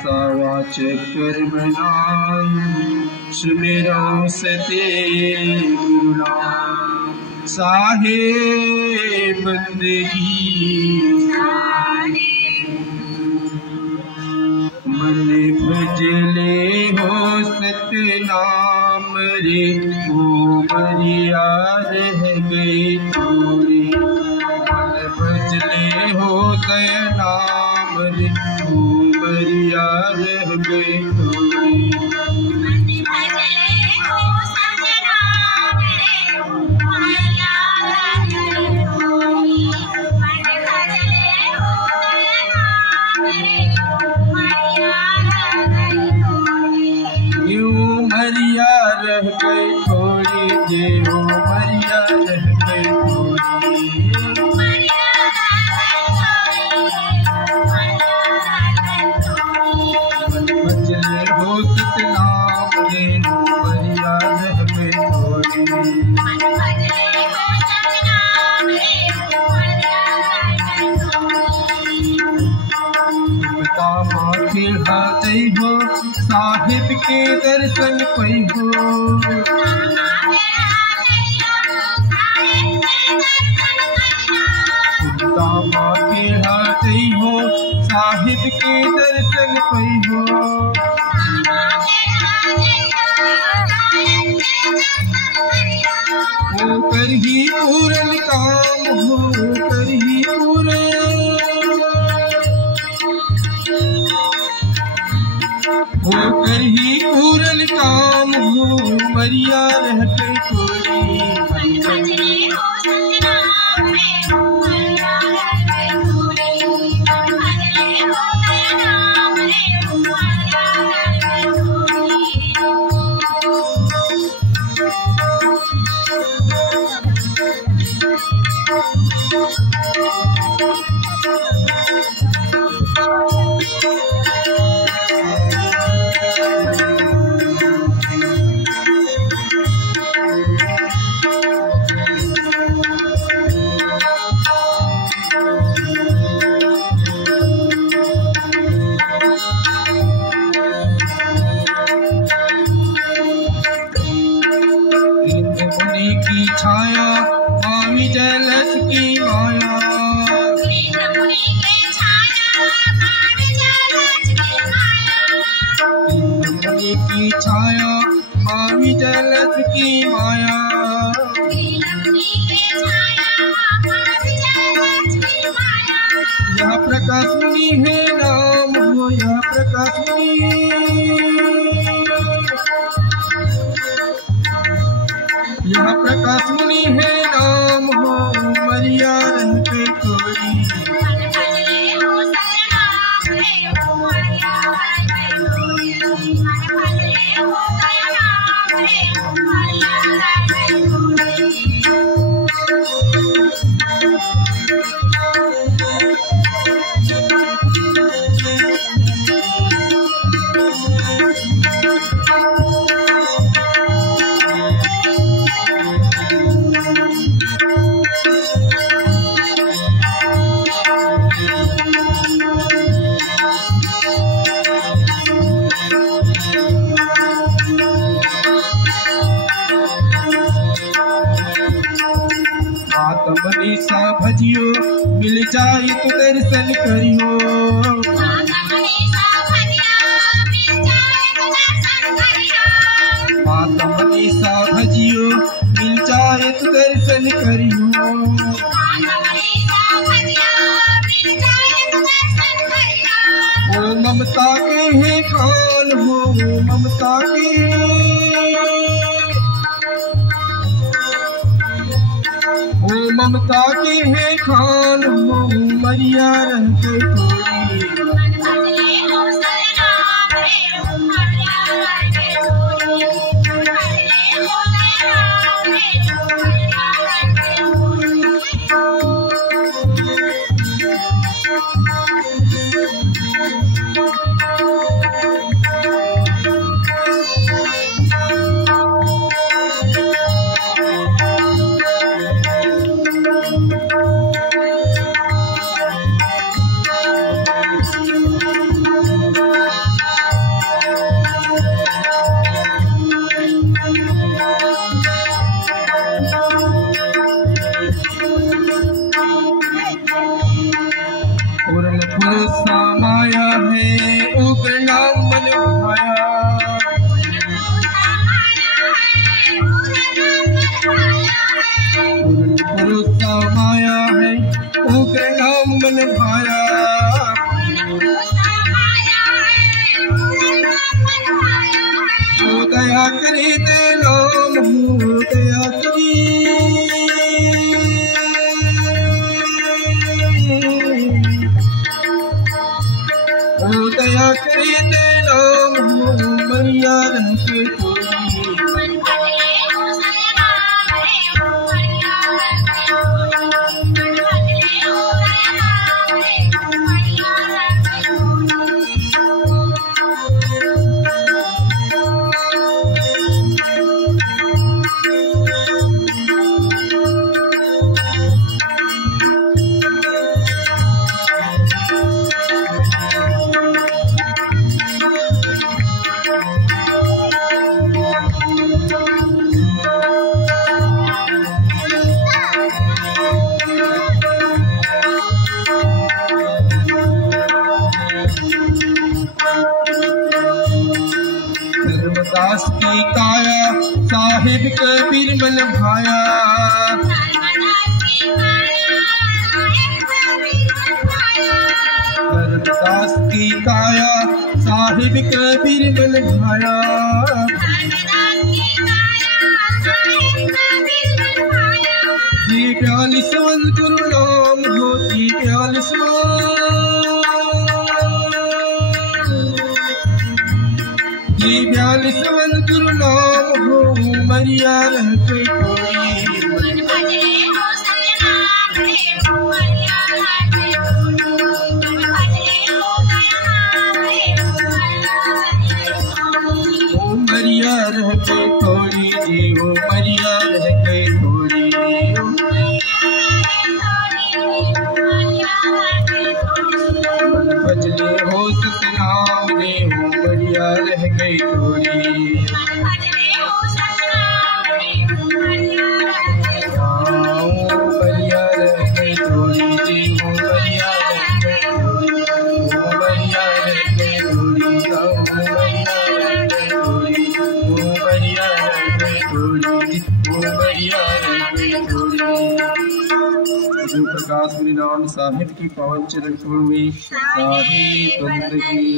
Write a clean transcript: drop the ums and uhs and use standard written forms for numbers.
सावा चक्कर बनाए सुमेरा सते गुरु नाम साहेब बंदगी मन भजले हो सतनाम रे ओ मरिया रह गई थोड़ी मन भजले हो दया नाम रे ओ मरिया रह गई थोड़ी मरिया रह गई थोड़ी देव मरिया रह गई थोड़ी बचले हो सतनाम रे मरिया रह गई थोड़ी माथे हाथई हो साहिब के दर्शन पई हो माथे हाथई हो साहिब के दर्शन पई हो कर ही पूरन काम हो कर ही होकर ही पूरन काम हो मरिया रह गई थोड़ी की छाया मामी जलस की माया मुनि की छाया मामी जलस की माया यह प्रकाश मुनि है नाम हो यह प्रकाश मुनि यह प्रकाश मुनि है नाम हो मरिया रह गई थोड़ी मनीषा भजियो मिल जाए तो दर्शन करियो माता मनीषा भजियो मिल जाए तो दर्शन करियो ओ ममता के है कान हो ममता के ममता के है खान हो मरिया रह गई थोड़ी समाया है उग्र नाम मन भाया। पूर्ण समाया है उग्र नाम मन भाया। दया करी ते नाम हो दया करी। ओ दया करी ते नाम हो मरिया रंग के कोई। धर्मदास की काया साहिब कबीर मन भाया। धर्मदास की काया साहिब कबीर मन भाया। जी 42 गुरु नाम हो जी 42 42 गुरु नाम हो मरिया रह के कोई। ओ मरिया रह के कोई जी ओ मरिया रह के कोई। भजले हो सतनाम रे हो मरिया रह गई थोड़ी। मरिया रह गई थोड़ी जी हो मरिया रह गई थोड़ी। ओ मरिया रह गई थोड़ी ओ मरिया रह गई थोड़ी। ओ मरिया रह गई थोड़ी ओ मरिया रह गई थोड़ी। गुरु प्रकाश मुनि नाम साहिब की पावन चरण कमल में सारी बंदगी।